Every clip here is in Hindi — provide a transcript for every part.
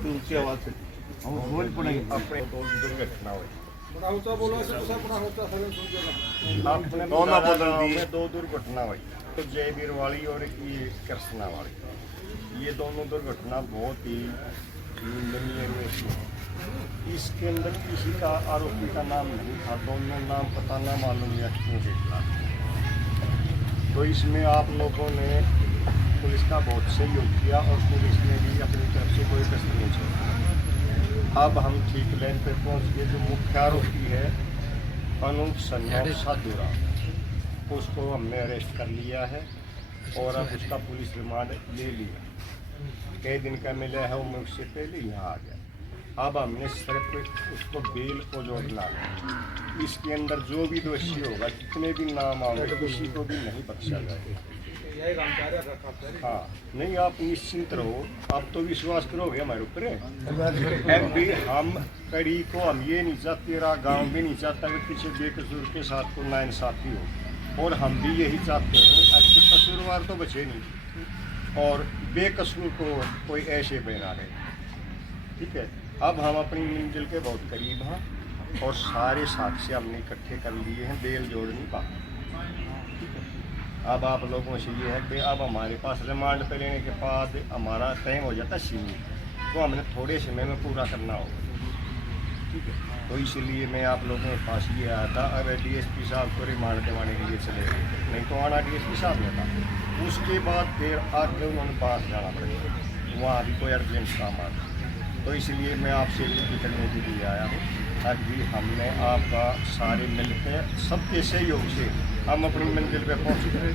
थोड़ी ऊंची आवाज से हम बोल पड़ेंगे। अपने दो दुर्घटना हुई। आपने दोनों बदल दी। में दो दुर्घटना हुई, तो जयवीर वाली और ये कृष्णा वाली। ये दोनों दुर्घटना बहुत ही निंदनीय है। इसके अंदर किसी का आरोपी का नाम नहीं था, दोनों नाम पता ना मालूम व्यक्तियों के खिलाफ। तो इसमें आप लोगों ने पुलिस का बहुत सहयोग किया और पुलिस ने भी अपनी तरफ से कोई कसर नहीं छोड़ी। अब हम ठीक लाइन पर पहुंच गए। जो मुख्य आरोपी है अनूप सन्नाव साधुराम, उसको हमने अरेस्ट कर लिया है और अब उसका पुलिस रिमांड ले लिया। कई दिन का मिला है, वो मैं उससे पहले यहाँ आ गया। अब हमने सिर्फ उसको बेल को जोड़ना है। इसके अंदर जो भी दोषी होगा, जितने भी नाम आओगे, किसी को भी नहीं बख्शा जाएगा। हाँ, नहीं आप निश्चिंत रहो, आप तो विश्वास करोगे हमारे ऊपर। भी हम कड़ी को हम ये नहीं चाहते, तेरा गाँव भी नहीं चाहता कि पीछे बेकसूर के साथ को नाइंसाफी हो, और हम भी यही चाहते हैं कि कसूरवार तो बचे नहीं और बेकसूर को कोई ऐसे बना रहे। ठीक है, अब हम अपनी मंजिल के बहुत करीब हैं और सारे साक्ष्य हमने इकट्ठे कर लिए हैं, बेल जोड़नी बाकी। अब आप लोगों से ये है कि अब हमारे पास रिमांड पे लेने के बाद हमारा टाइम हो जाता है सीमित, तो हमने थोड़े समय में पूरा करना होगा। ठीक है, तो इसलिए मैं आप लोगों के पास ये आया था। अगर डीएसपी साहब को रिमांड दिलवाने के लिए चले गए, नहीं तो आना डीएसपी साहब ने था। उसके बाद फिर आगे उन्होंने पास जाना पड़ेगा, वहाँ भी कोई अर्जेंट काम आता। तो इसलिए मैं आपसे विनती करने के लिए आया हूँ ताकि हमने आपका सारे मिलकर सबके सहयोग से हम अपनी मंजिल पे पहुँच गए।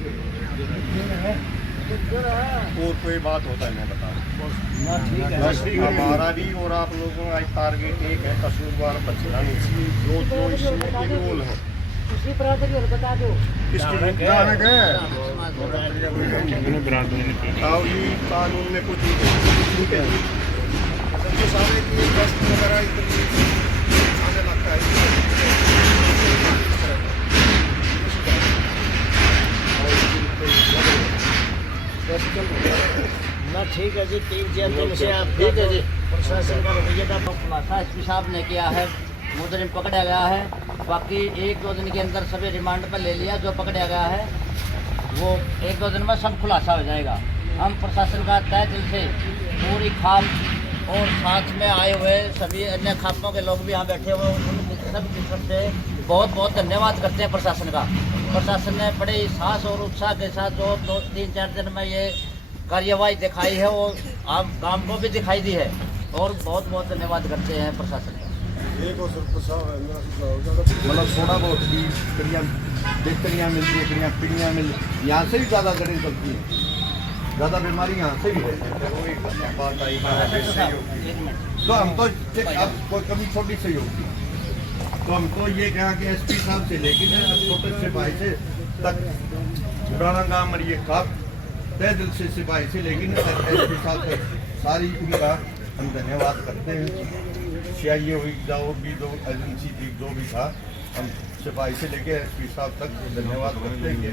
और कोई बात होता है मैं बता दूँ, हमारा भी और आप लोगों का टारगेट एक है, कसूरवार बचना नहीं चाहिए। जो इसमें इन्वॉल्व है उसी बरादरी और बता दो कानून में कुछ सारे की गश्त वगैरह आने लगता है। ना ठीक है जी, 3-4 दिन से आप ठीक है जी प्रशासन का रवैया का खुलासा एसपी साहब ने किया है। मुजरिम पकड़ा गया है, बाकी 1-2 दिन के अंदर सभी रिमांड पर ले लिया। जो पकड़ा गया है वो 1-2 दिन में सब खुलासा हो जाएगा। हम प्रशासन का तय दिल से पूरी खाम और साथ में आए हुए सभी अन्य खातों के लोग भी यहाँ बैठे हुए, उन सब की तरफ से बहुत बहुत धन्यवाद करते हैं प्रशासन का। प्रशासन ने बड़े ही साहस और उत्साह के साथ जो 2-3-4 दिन में ये कार्यवाही दिखाई है, वो आप गांव को भी दिखाई दी है और बहुत बहुत धन्यवाद करते हैं प्रशासन का। मतलब थोड़ा बहुत भी कड़ियाँ बेहतरियाँ मिल रही है, कड़ियाँ पीढ़ियाँ मिल, यहाँ से भी ज़्यादा कड़ी चलती है, ज़्यादा बीमारी यहाँ से भी है। तो हम तो अब कोई कमी छोटी सही होगी, तो हम तो ये कहा कि एसपी साहब से लेकिन छोटे सिपाही से तक पुराना गाँव मरिए खाप तय दिल से सिपाही से लेकिन एसपी साहब तक सारी उनका हम धन्यवाद करते हैं। सीआईए हुई जाओ भी जो एजेंसी थी जो भी था, हम सिपाही से लेके एसपी साहब तक धन्यवाद करते हैं कि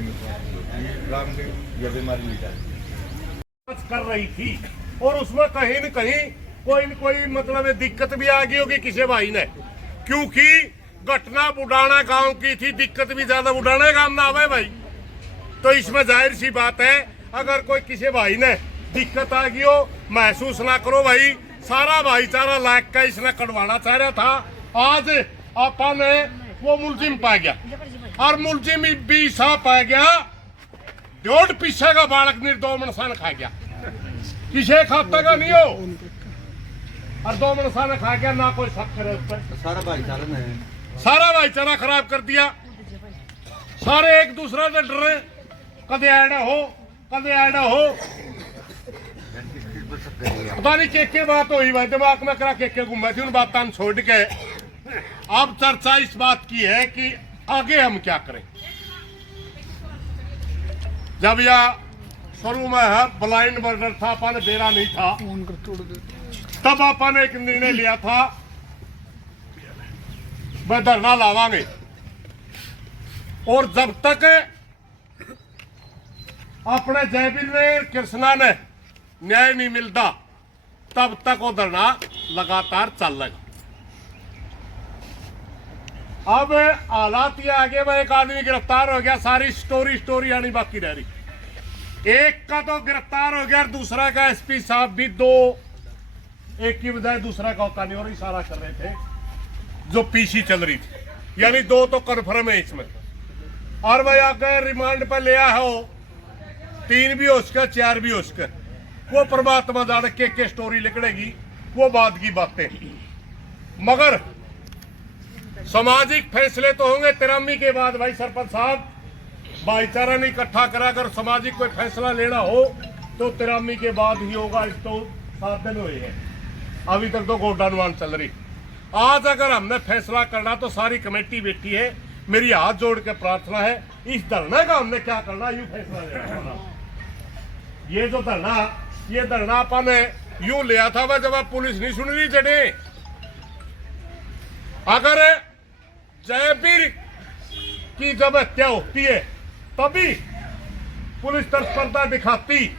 ये ग्राम की यह बीमारी नहीं जाए कर रही थी और उसमें कहीं न कहीं कोई न कोई मतलब दिक्कत भी आ गई होगी किसी भाई ने, क्योंकि घटना बुढ़ाना गांव की थी, दिक्कत भी ज्यादा बुढ़ाना गांव ना आवे भाई। तो इसमें जाहिर सी बात है, अगर कोई किसी भाई ने दिक्कत आ गई हो, महसूस ना करो भाई, सारा भाईचारा लायक का इसने कटवाना चाह रहा था। आज अपन ने वो मुलजिम पा गया और मुलजिम भी सा पा गया, 1.5 पीछे का बालक निर्दो मनसान खा गया, किसी खाता का नहीं हो और 2 मनसा ने खा गया, ना कोई शक करे उस पर। सारा भाईचारा खराब कर दिया। सारे एक दूसरे से डरे, कदे ऐड हो पता नहीं के बात हुई भाई, दिमाग में करा के घूमे थी, उन बातों छोड़ के अब चर्चा इस बात की है कि आगे हम क्या करें। जब यह शुरू में है ब्लाइंड मर्डर था, अपन बेरा नहीं था, तब अपन एक निर्णय लिया था वह धरना लावांगे, और जब तक अपने जयवीर ने कृष्णा ने न्याय नहीं मिलता, तब तक वो धरना लगातार चलेगा। अब हालात ये आगे में एक आदमी गिरफ्तार हो गया, सारी स्टोरी आनी बाकी रह रही। एक का तो गिरफ्तार हो गया, दूसरा का एसपी साहब भी दो, एक की बजाय दूसरा का नहीं और इशारा कर रहे थे जो पीसी चल रही थी, यानी दो तो कन्फर्म है इसमें। और भाई आगे रिमांड पर लिया हो, 3 भी हो सके 4 भी हो सके, वो परमात्मा जाने के स्टोरी निकलेगी, वो बाद की बातें। मगर सामाजिक फैसले तो होंगे 83 के बाद। भाई सरपंच साहब, भाईचारा नहीं इकट्ठा करा, अगर सामाजिक कोई फैसला लेना हो तो 83 के बाद ही होगा। इस तो 7 दिन हुए हैं, अभी तक तो गोडानुमान चल रही। आज अगर हमने फैसला करना तो सारी कमेटी बैठी है, मेरी हाथ जोड़ के प्रार्थना है, इस धरने का हमने क्या करना, यूं फैसला लेना। ये जो धरना, ये धरना अपन यूं लिया था वह जब पुलिस नहीं सुन रही जड़े। अगर जयवीर की जब हत्या होती है तभी पुलिस तत्परता दिखाती,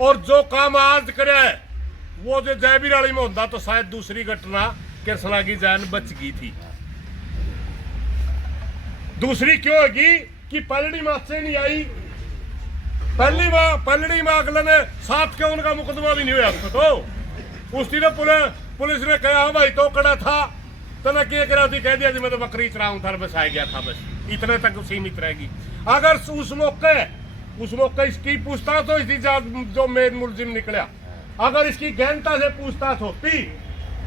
और जो काम आज करे वो जो जयवीर वाली में होता तो शायद दूसरी घटना कृष्णा की जान बच गई थी। दूसरी क्यों होगी कि पलड़ी मां से नहीं आई, पलड़ी मां अगले ने साथ के उनका मुकदमा भी नहीं हुआ तो उस दिन पुलिस ने कहा भाई तो कड़ा था तो ना क्या करा थी, कह दिया जी मैं तो बकरी चराऊं था, बस आ गया था, बस इतने तक सीमित रहेगी। अगर उस मौके इसकी पूछताछ हो, इसी जो मेन मुलजिम निकला, अगर इसकी गहनता से पूछताछ होती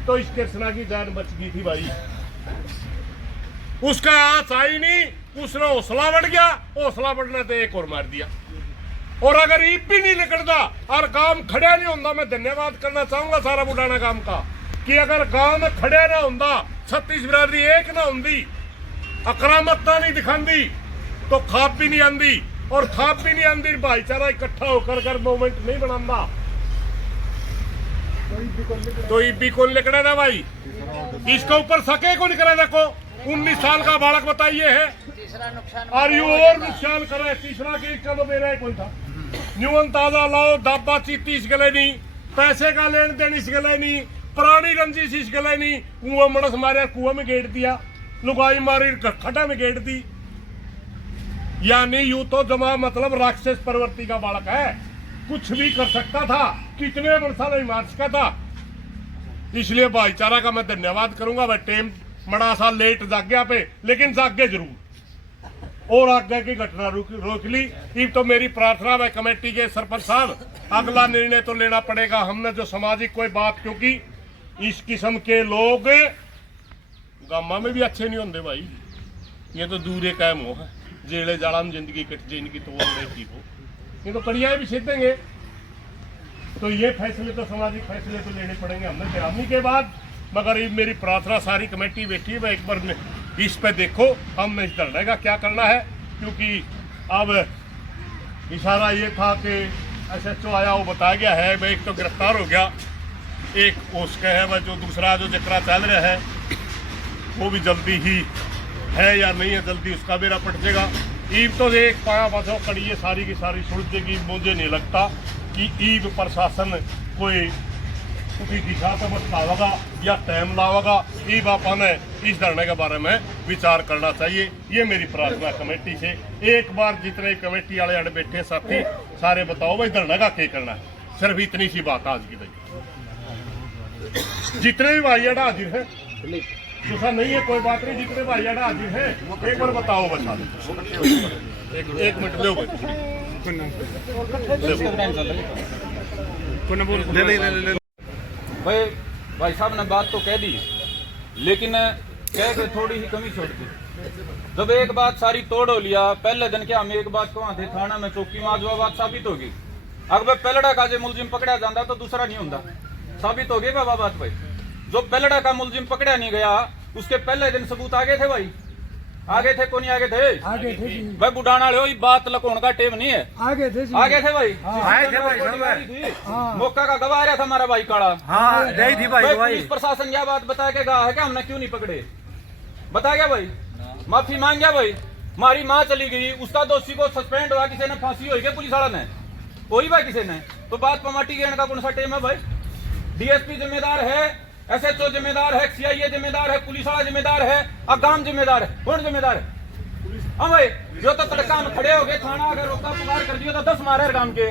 तो इस कृष्णा की जान बच गई थी। भाई उसका हाथ आई नहीं, उसने हौसला बढ़ गया, हौसला बढ़ने तो एक और मार दिया। और अगर ईप भी नहीं निकलता और काम खड़ा नहीं होता, मैं धन्यवाद करना चाहूंगा सारा बुढ़ाना गांव का कि अगर गांव में खड़े ना होता, 36 बिरादरी एक ना होती, अक्रामकता नहीं दिखाती तो खाप भी नहीं आंदी, और खाप भी नहीं आंदी भाईचारा इकट्ठा होकर मूवमेंट नहीं बनाता तो ईपी कौन लिखना था भाई। इसके ऊपर सके को नहीं करा, देखो 19 साल का बालक बताइए है, और यू और नुकसान करे। तीसरा केस का तो मेरा ही कौन था, न्यून ताजा लाओ दाबा चीती इस गले नहीं, पैसे का लेन देन इस गले नहीं, पुरानी रंजिश इस गले नहीं, कुआं मड़स मारे कुआं में गेट दिया, लुगाई मारी खड्डा में गेट दी। यानी यू तो जमा मतलब राक्षस प्रवृत्ति का बालक है, कुछ भी कर सकता था, कितने वर्षा नहीं मार सकता था। इसलिए भाईचारा का मैं धन्यवाद करूंगा। भाई टेम बड़ा सा लेट जाग्या पे, लेकिन जागे जरूर, और आगे की घटना रोक ली। ये तो मेरी प्रार्थना है कमेटी के सरपंच साहब, अगला निर्णय तो लेना पड़ेगा हमने, जो सामाजिक कोई बात, क्योंकि इस किस्म के लोग गामा में भी अच्छे नहीं होंगे भाई, ये तो दूर कायम हो है, जेले जाड़ा में जिंदगी कट जाए, इनकी तो वो ठीक हो, ये तो कड़िया भी सीधेंगे। तो ये फैसले तो सामाजिक फैसले तो लेने पड़ेंगे हमने 83 के बाद। मगर ये मेरी प्रार्थना, सारी कमेटी बैठी है, मैं एक बार इस पे देखो हमने इस धरने का क्या करना है, क्योंकि अब इशारा ये था कि SHO आया, वो बताया गया है भाई एक तो गिरफ्तार हो गया, एक उसका है वह जो दूसरा जो जकरा चल रहा है वो भी जल्दी ही है या नहीं है, जल्दी उसका बेरा पट जाएगा। ईब तो एक पाया बसो कड़ी है, सारी की सारी सुलझेगी। मुझे नहीं लगता कि ईब प्रशासन कोई उसी दिशा पर बतावेगा या टाइम लावेगा। ईब आपा ने इस धरने के बारे में विचार करना चाहिए, ये मेरी प्रार्थना कमेटी से। एक बार जितने कमेटी वाले अड़ बैठे साथी सारे बताओ भाई धरने का क्या करना है, सिर्फ इतनी सी बात आज की भाई। जितने भी भाई अड़ा हाजिर है, दूसरा नहीं है कोई बात नहीं, जितने भाई अड़ा हाजिर है एक बार बताओ बस। एक मिनट लो भाई साहब ने बात तो कह दी, लेकिन कह के थोड़ी ही कमी छोड़ दी। जब एक बात सारी तोड़ हो लिया, पहले दिन क्या हम एक बात को थे थाना में चौकी में, आज वो बात साबित होगी। अगर पहलड़ा का जो मुलजिम पकड़ा जाता तो दूसरा नहीं होता, साबित हो गई बाबा बात भाई। जो पहलड़ा का मुलजिम पकड़ा नहीं गया, उसके पहले दिन सबूत आगे थे भाई, आगे थे कौन आगे थे? आगे थे भाई। बुढ़ाना वाले बात लकोण का टेम नहीं है, आगे थे भाई, आए थे भाई। मौका का गवाह रहा था हमारा भाई काड़ा, नहीं थी भाई। पुलिस प्रशासन यह बात बता के गया है कि हमने क्यों नहीं पकड़े, बता गया भाई, माफी मांग गया भाई। हमारी माँ चली गई, उसका दोषी को सस्पेंड हुआ, किसी ने फांसी हुई क्या पुलिस वाला ने? वही भाई किसी ने, तो बात पर माटी गिरने का कौन सा टेम है भाई? डीएसपी जिम्मेदार है, एसएचओ जिम्मेदार है, सीआईए जिम्मेदार है, पुलिस वाला जिम्मेदार है, अगाम जिम्मेदार है। कौन जिम्मेदार है? हाँ भाई, जो तो तड़का में खड़े हो गए, थाना अगर रोका पुकार कर दिया तो 10 मारे काम के।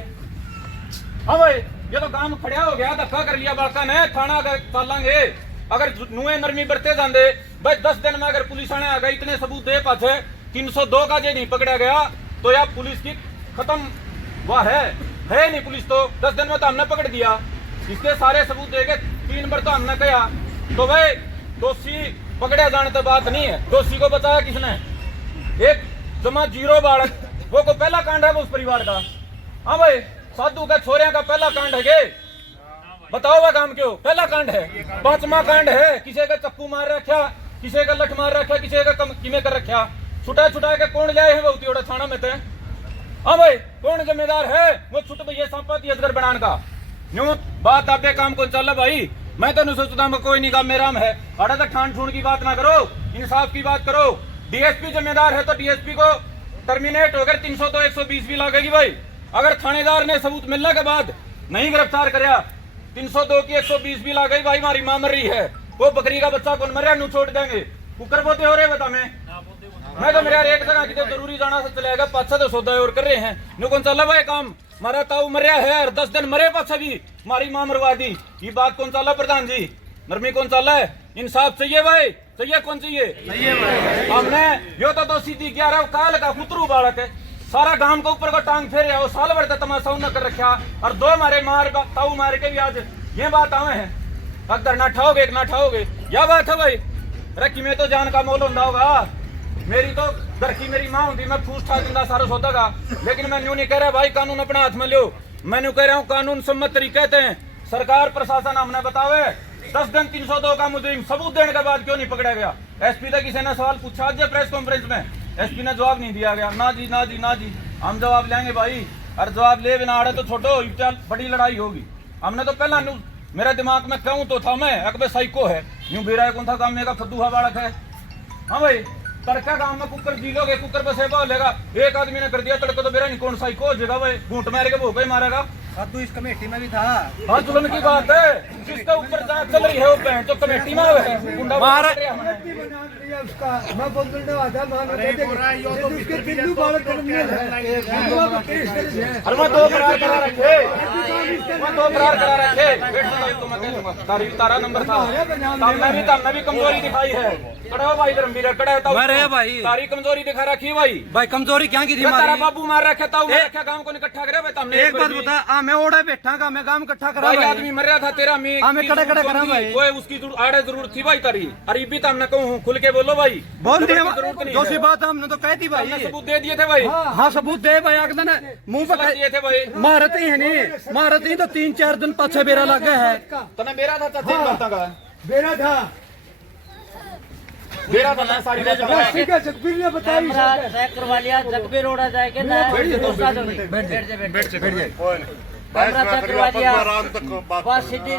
हाँ भाई, ये तो काम खड़ा हो गया, धक्का कर लिया बालका ने, थाना अगर चलेंगे, अगर नुए नरमी बरते जाते भाई 10 दिन में अगर पुलिस आने आ गई, इतने सबूत दे पाछे 302 का जे नहीं पकड़ा गया तो यार पुलिस की खत्म वह है नहीं पुलिस। तो 10 दिन में तो हमने पकड़ दिया, इसके सारे सबूत देके 3 बार तो हमने कहा, तो भाई दोषी पकड़े जाने तो बात नहीं है। दोषी को बचाया किसने? एक जमा 0 बालक, वो को पहला कांड है वो उस परिवार का। हाँ भाई, साधु का छोरिया का पहला कांड है के बताओ वह काम क्यों? पहला कांड है, 5वां कांड है, किसी का चप्पू मार रखा, किसी का लठ मार रखा, किसी का किमे कर रखा, छुटा के कौन जाए है वो थाना में थे। हाँ भाई, कौन जिम्मेदार है? वो छुट भैया संपत्ति अजगर बनान का न्यू बात आपे काम कौन चल भाई? मैं तो नहीं सोचता कोई नहीं काम मेरा है। अड़ा तक ठान ठून की बात ना करो, इंसाफ की बात करो। डीएसपी जिम्मेदार है तो डीएसपी को टर्मिनेट होकर 300 तो 120 भी लगेगी भाई। अगर थानेदार ने सबूत मिलने के बाद नहीं गिरफ्तार कराया, 302 की 120 भी लग गई भाई। हमारी मां मर रही है, वो बकरी का बच्चा कौन मर रहा छोड़ देंगे? कुकर पोते हो रहे बता मैं तो मेरे यार एक जगह की जरूरी जाना से चलेगा, 5 तो सौदा और कर रहे हैं न्यू कौन चला भाई काम? मारा ताऊ मरिया है और 10 दिन मरे पाछा भी हमारी मां मरवा दी। ये बात कौन चला प्रधान जी? नरमी कौन चला है? इंसाफ चाहिए भाई, चाहिए कौन चाहिए? हमने यो तो सीधी 11 काल का कुतरू बालक है, सारा गांव के ऊपर को टांग फेरे, वो साल भर तक तमाशा न कर रखा और 2 मारे ताऊ मारे के भी आज ये बात आवे हैं। अगर ना ठाओगे एक ना ठाओगे, यह बात है भाई। रखी में तो जान का मोल होगा, मेरी तो घर की मेरी माँ होती, मैं फूस ठा दिंदा सारा सौदा का। लेकिन मैं न्यू नहीं कह रहा भाई कानून अपना हाथ में लो, मैं न्यू कह रहा हूँ कानून सम्मत तरीके हैं। सरकार प्रशासन हमने बतावे 10 दिन 302 का मुजरिम सबूत देने के बाद क्यों नहीं पकड़ा गया? एसपी से किसी ने सवाल पूछा आज प्रेस कॉन्फ्रेंस में, एसपी ने जवाब नहीं दिया गया। ना जी ना जी ना जी, हम जवाब लेंगे भाई, और जवाब ले बिना आड़े तो छोटो बड़ी लड़ाई होगी। हमने तो पहला मेरे दिमाग में कहूँ तो था मैं अकबे साइको है, यूं बेरा कौन था काम में का फद्दूहा बालक है। हाँ भाई, तड़का गांव में कुकर जी लोगे, कुकर पर सेवा लेगा, एक आदमी ने कर दिया तड़का तो बेरा नहीं कौन साइको हो जाएगा भाई, घूंट मार के भूखे मारेगा। साधु इस कमेटी में भी था। हाँ जुल्म की बात है, जिसके ऊपर जांच चल रही है वो बहन तो कमेटी में है। उसका मैं बोलने वाला मान उसके बिंदु बालक क्रिमिनल है। अरे मैं 2 करार करा रखे, मैं 2 करार करा रखे, तारा नंबर था, तमने भी कमजोरी दिखाई है। कड़ा भाई धर्मवीर कड़ा है भाई, तारी कमजोरी दिखा रखी भाई। कमजोरी क्या की थी? तारा बाबू मार रखे था, रखा गांव को इकट्ठा करे भाई। तुमने एक बात बता, मैं ओढ़े बैठा का मैं काम इकट्ठा करा भाई। आदमी मर रहा था तेरा मैं खड़ा करा भाई, कोई उसकी आड़े जरूरत थी भाई तारी। अरे भी तो हमने कहूँ खुल के बोलो भाई, बोल दे जो सी बात हमने तो कह दी भाई, सबूत दे दिए थे भाई। हाँ सबूत दे भाई, आगे ना मुंह पर दिए थे भाई। मारत ही है नहीं, मारत ही तो 3-4 दिन पाछे बेरा लगे है। तने बेरा था चाचा का बेरा था, बेरा था सारी ठीक है। जगबीर ने बताया चेक करवा लिया, जगबीर रोड़ा जाएगा ना, बैठ जाए कैमरा चेक करवा दिया, बस सीधी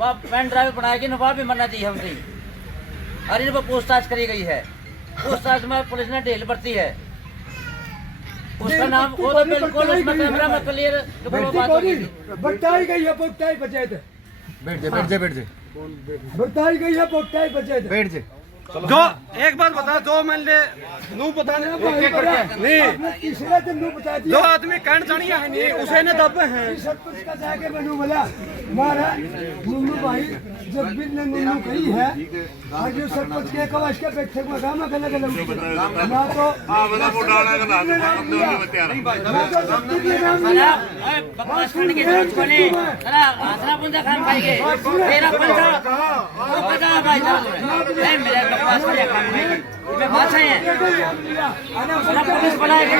पेन ड्राइव बनाएगी ना, वहाँ भी मना दी है हमसे। अरे इन पर पूछताछ करी गई है, पूछताछ में पुलिस ने ढील बरती है। उसका नाम वो तो बिल्कुल उसमें कैमरा में क्लियर बात होगी। बताई गई है पोटाई बचे थे, बैठ जाए बताई गई है पोटाई बचे थे, बैठ जाए। जो एक बात बता, जो मान ले नू बताने नहीं, तीसरा दिन नू बता दिया, जो आदमी कहना चाहिए है नहीं उसे ने दब है। सरपंच का जाके मैनू बोला मारा मुन्नू भाई, जगबीर ने मुन्नू कही है आज जो सरपंच के कवाश के बैठक में काम अलग अलग ना तो बकवास करने की जरूरत को नहीं, आसरा पुंजा खान खाएंगे तेरा पंजा भाई मेरे बकवास करने खान खाएंगे मैं बात है पुलिस बनाएगी।